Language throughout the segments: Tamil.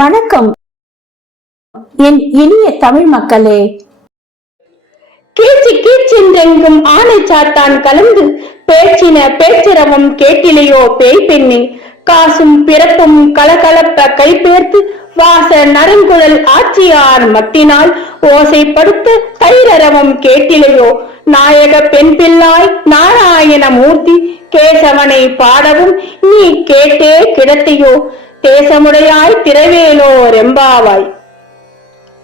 வணக்கம் என் இனிய தமிழ் மக்களே. கீச்சு கீச்சென்றெங்கும் ஆனை சாத்தான் கலந்து பேச்சின பேச்சிரவம் கேட்டிலையோ பேய் பெண்ணே, காசும் பிறப்பும் கலகலப்ப கைப்பேர்த்து வாச நரங்குழல் ஆட்சியார் மட்டினால் ஓசைப்படுத்த தைரரவம் கேட்டிலையோ நாயக பெண் பிள்ளாய் நாராயண மூர்த்தி கேசவனை பாடவும் நீ கேட்டே கிடத்தையோ தேசமுடையாய் திரவேலோ ரெம்பாவாய்.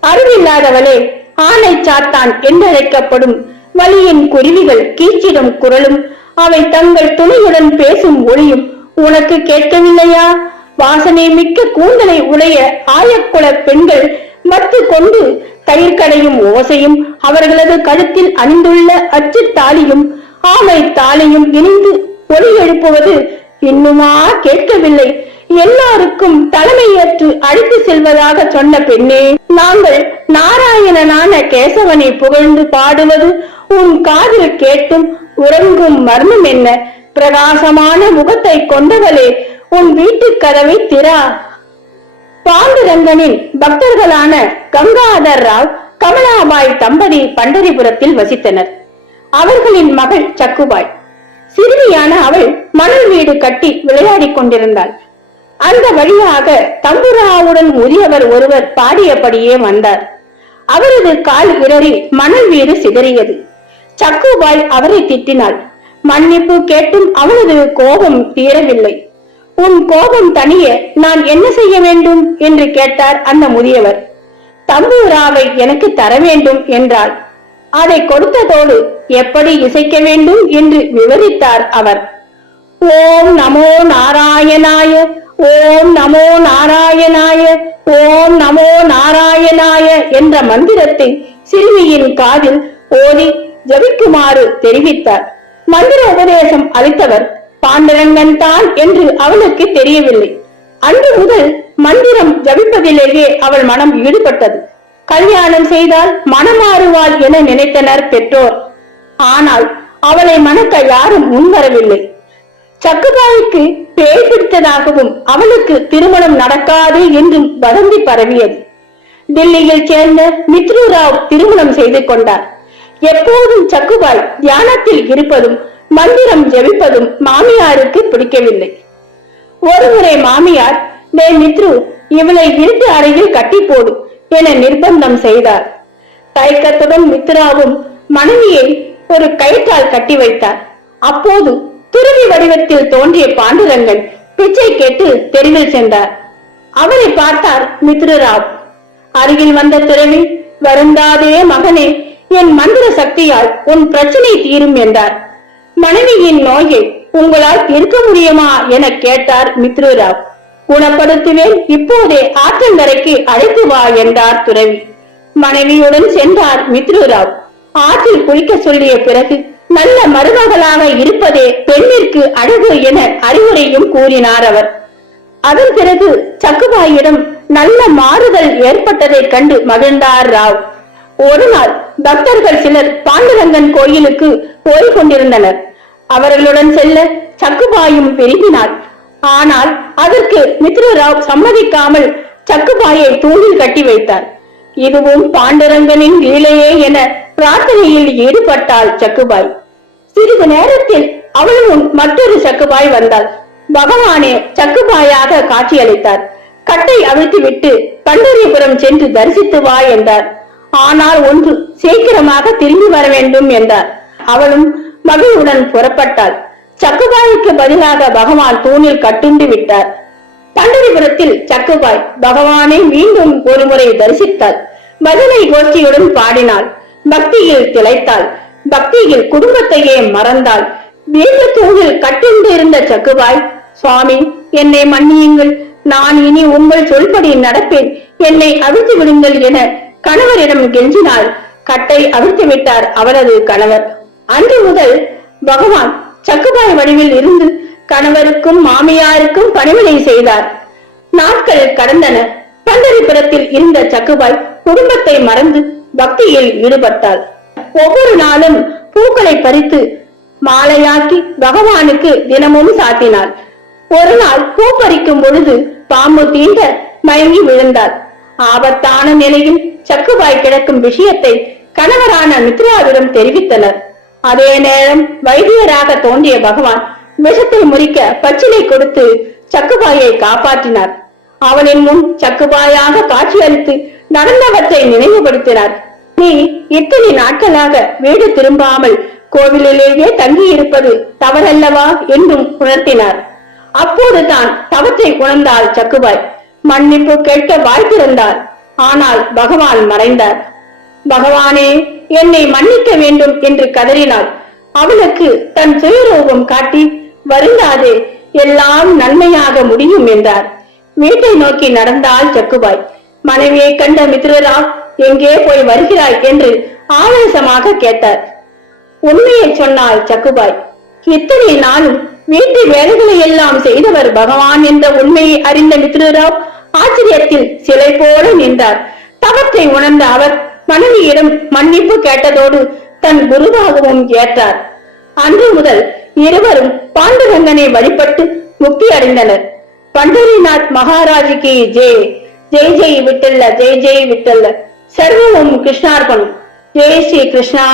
அறிவில்லாதவளே, ஆனை சாத்தான் என்றழைக்கப்படும் வலியின் குருவிகள் கீச்சிடும் குரலும் அவை தங்கள் துணையுடன் பேசும் ஒளியும் உனக்கு கேட்கவில்லையா? வாசனை மிக்க கூந்தலை உடைய ஆயக்குல பெண்கள் மத்து கொண்டு தயிர் கடையும் ஓசையும் அவர்களது கழுத்தில் அணிந்துள்ள அச்சு தாலியும் ஆமை தாலியும் இணைந்து ஒலி எழுப்புவது இன்னுமா கேட்கவில்லை? எல்லாருக்கும் தலைமையேற்று அழைத்து செல்வதாக சொன்ன பெண்ணே, நாங்கள் நாராயணனான கேசவனை புகழ்ந்து பாடுவது உன் காதில் கேட்டும் உறங்கும் மர்மம் என்ன? பிரகாசமான முகத்தை கொண்டவளே, உன் வீட்டு கதவை திறா. பாண்டுரங்கனின் பக்தர்களான கங்காதர் ராவ் கமலாபாய் தம்பதி பண்டரிபுரத்தில் வசித்தனர். அவர்களின் மகள் சக்குபாய். சிறுமியான அவள் மணல் வீடு கட்டி விளையாடிக் கொண்டிருந்தாள். அந்த வழியாக தம்புராவுடன் முதியவர் ஒருவர் பாடியபடியே வந்தார். அவரது கால் இடறி மணல் வீடு சிதறியது. சக்குபாய் அவரை திட்டினாள். மன்னிப்பு கேட்டும் அவளது கோபம் தீரவில்லை. உன் கோபம் தனிய நான் என்ன செய்ய வேண்டும் என்று கேட்டார் அந்த முதியவர். தம்புராவை எனக்கு தர வேண்டும் என்றாள். அதை கொடுத்ததோடு எப்படி இசைக்க வேண்டும் என்று விவரித்தார் அவர். ஓம் நமோ நாராயணாய, ஓம் நமோ நாராயணாய, ஓம் நமோ நாராயணாய என்ற மந்திரத்தை சிறுமியின் காதில் ஓதி ஜபிக்குமாறு தெரிவித்தார். மந்திர உபதேசம் அளித்தவர் பாண்டுரங்கன் தான் என்று அவளுக்கு தெரியவில்லை. அன்று முதல் மந்திரம் ஜபிப்பதிலேயே அவள் மனம் ஈடுபட்டது. கல்யாணம் செய்தால் மனமாறுவாள் என நினைத்தனர் பெற்றோர். ஆனால் அவளை மணக்க யாரும் முன்வரவில்லை. சக்குபாய்க்கு பேய் பிடித்ததாகவும் அவளுக்கு திருமணம் நடக்காது என்றும் வதந்தி பரவியது. டில்லியில் சேர்ந்த மித்ருராவ் திருமணம் செய்து கொண்டார். எப்போதும் சக்குபாய் தியானத்தில் இருப்பதும் மந்திரம் ஜெபிப்பதும் மாமியாருக்கு பிடிக்கவில்லை. ஒருமுறை மாமியார், டே மித்ரு, இவளை இருட்டு அறையில் கட்டி போடு என நிர்பந்தம் செய்தார். தயக்கத்துடன் மித்ராவும் மனைவியை ஒரு கயிற்றால் கட்டி வைத்தார். அப்போது துருவி வடிவத்தில் தோன்றிய பாண்டுரங்கன் பிச்சை கேட்டு தெருவில் சென்றார். அவரை பார்த்தார் மித்ருராவ். அருகில் வந்த துறவி, வருந்தாதே மகனே, என் மந்திர சக்தியால் உன் பிரச்சனை தீரும் என்றார். மனைவியின் நோயை உங்களால் தீர்க்க முடியுமா என கேட்டார் மித்ருராவ். குணப்படுத்துவேன், இப்போதே ஆற்றங்கரைக்கு அழைத்து வா என்றார் துறவி. மனைவியுடன் சென்றார் மித்ருராவ். ஆற்றில் குளிக்க சொல்லிய பிறகு நல்ல மருமகளாக இருப்பதே பெண்ணிற்கு அழகு என அறிவுரையும் கூறினார் அவர். அதன் பிறகு சக்குபாயிடம் நல்ல மாறுதல் ஏற்பட்டதை கண்டு மகிழ்ந்தார் ராவ். ஒரு நாள் பக்தர்கள் சிலர் பாண்டுரங்கன் கோயிலுக்கு போய் கொண்டிருந்தனர். அவர்களுடன் செல்ல சக்குபாயும் விரும்பினாள். ஆனால் அதற்கு மித்ருராவ் சம்மதிக்காமல் சக்குபாயை தூணில் கட்டி வைத்தார். இதுவும் பாண்டுரங்கனின் லீலையே என பிரார்த்தனையில் ஈடுபட்டாள் சக்குபாய். சிறிது நேரத்தில் அவளும் மற்றொரு சக்குபாய் வந்தாள். பகவானே சக்குபாயாக காட்சியளித்தார். கட்டை அவிழ்த்து விட்டு பண்டரிபுரம் சென்று தரிசித்து வா என்றார். ஆனால் ஒன்று, சீக்கிரமாக திரும்பி வர வேண்டும் என்றார். அவளும் மகிழ்வுடன் புறப்பட்டாள். சக்குபாய்க்கு பதிலாக பகவான் தூணில் கட்டுண்டு விட்டார். பண்டரிபுரத்தில் சக்குபாய் பகவானை மீண்டும் ஒரு முறை தரிசித்தாள். பஜனை கோஷ்டியுடன் பாடினாள். பக்தியில் திளைத்தாள். பக்தியில் குடும்பத்தையே மறந்தாள். வீட்டு தூணில் கட்டுண்டு இருந்த சக்குபாய், சுவாமி, என்னை மன்னியுங்கள், நான் இனி உங்கள் சொல்படி நடப்பேன், என்னை அவிழ்த்து விடுங்கள் என கணவரிடம் கெஞ்சினாள். கட்டை அவிழ்த்து விட்டார் அவரது கணவர். அன்று முதல் பகவான் சக்குபாய் வடிவில் இருந்து கணவருக்கும் மாமியாருக்கும் பணிவிடை செய்தார். நாட்கள் கடந்தன. பண்டரிபுரத்தில் இருந்த சக்குபாய் குடும்பத்தை மறந்து பக்தியில் ஈடுபட்டாள். ஒவ்வொரு நாளும் பூக்களை பறித்து மாலையாக்கி பகவானுக்கு தினமும் சாத்தினாள். ஒரு நாள் பூ பறிக்கும் பொழுது பாம்பு தீண்ட மயங்கி விழுந்தாள். ஆபத்தான நிலையில் சக்குபாய் கிடக்கும் விஷயத்தை கணவரான மித்ராவிடம் தெரிவித்தனர். அதே நேரம் வைத்தியராக தோன்றிய பகவான் விஷத்தை முறிக்க பச்சிலை கொடுத்து சக்குபாயை காப்பாற்றினார். அவனின் முன் சக்குபாயாக காட்சியளித்து நடந்தவற்றை நினைவுபடுத்தினார். நீ இத்தனை நாட்களாக வீடு திரும்பாமல் கோவிலிலேயே தங்கி இருப்பது தவறல்லவா என்றும் உணர்த்தினார். அப்போதுதான் தவற்றை உணர்ந்தாள் சக்குபாய். மன்னிப்பு கேட்க வாய் திறந்தார். ஆனால் பகவான் மறைந்தார். பகவானே, என்னை மன்னிக்க வேண்டும் என்று கதறினாள். அவளுக்கு தன் சுயரூபம் காட்டி, வருந்தாதே, எல்லாம் நன்மையாக முடியும் என்றார். வீட்டை நோக்கி நடந்தாள் சக்குபாய். மனைவியை கண்ட மித்ரராவ் எங்கே போய் வருகிறாய் என்று ஆவேசமாக கேட்டார். உண்மையை சொன்னாள் சக்குபாய். இத்தனை நாளும் வீட்டு வேலைகளை எல்லாம் செய்தவர் பகவான் என்ற உண்மையை அறிந்த மித்ரராவ் ஆச்சரியத்தில் சிலை போல நின்றார். தவற்றை உணர்ந்த அவர் மனைவியிடம் மன்னிப்பு கேட்டதோடு தன் குருவாகவும் ஏற்றார். அன்று முதல் இருவரும் பாண்டுரங்கனை வழிபட்டு முக்தி அடைந்தனர். பண்டரிநாத் மகாராஜுக்கு ஜெய். ஜெய் ஜெய் விட்டல்ல, ஜெய் ஜெய் விட்டல்ல. சர்வமும் கிருஷ்ணார்பணம். ஜெய் ஸ்ரீ கிருஷ்ணா.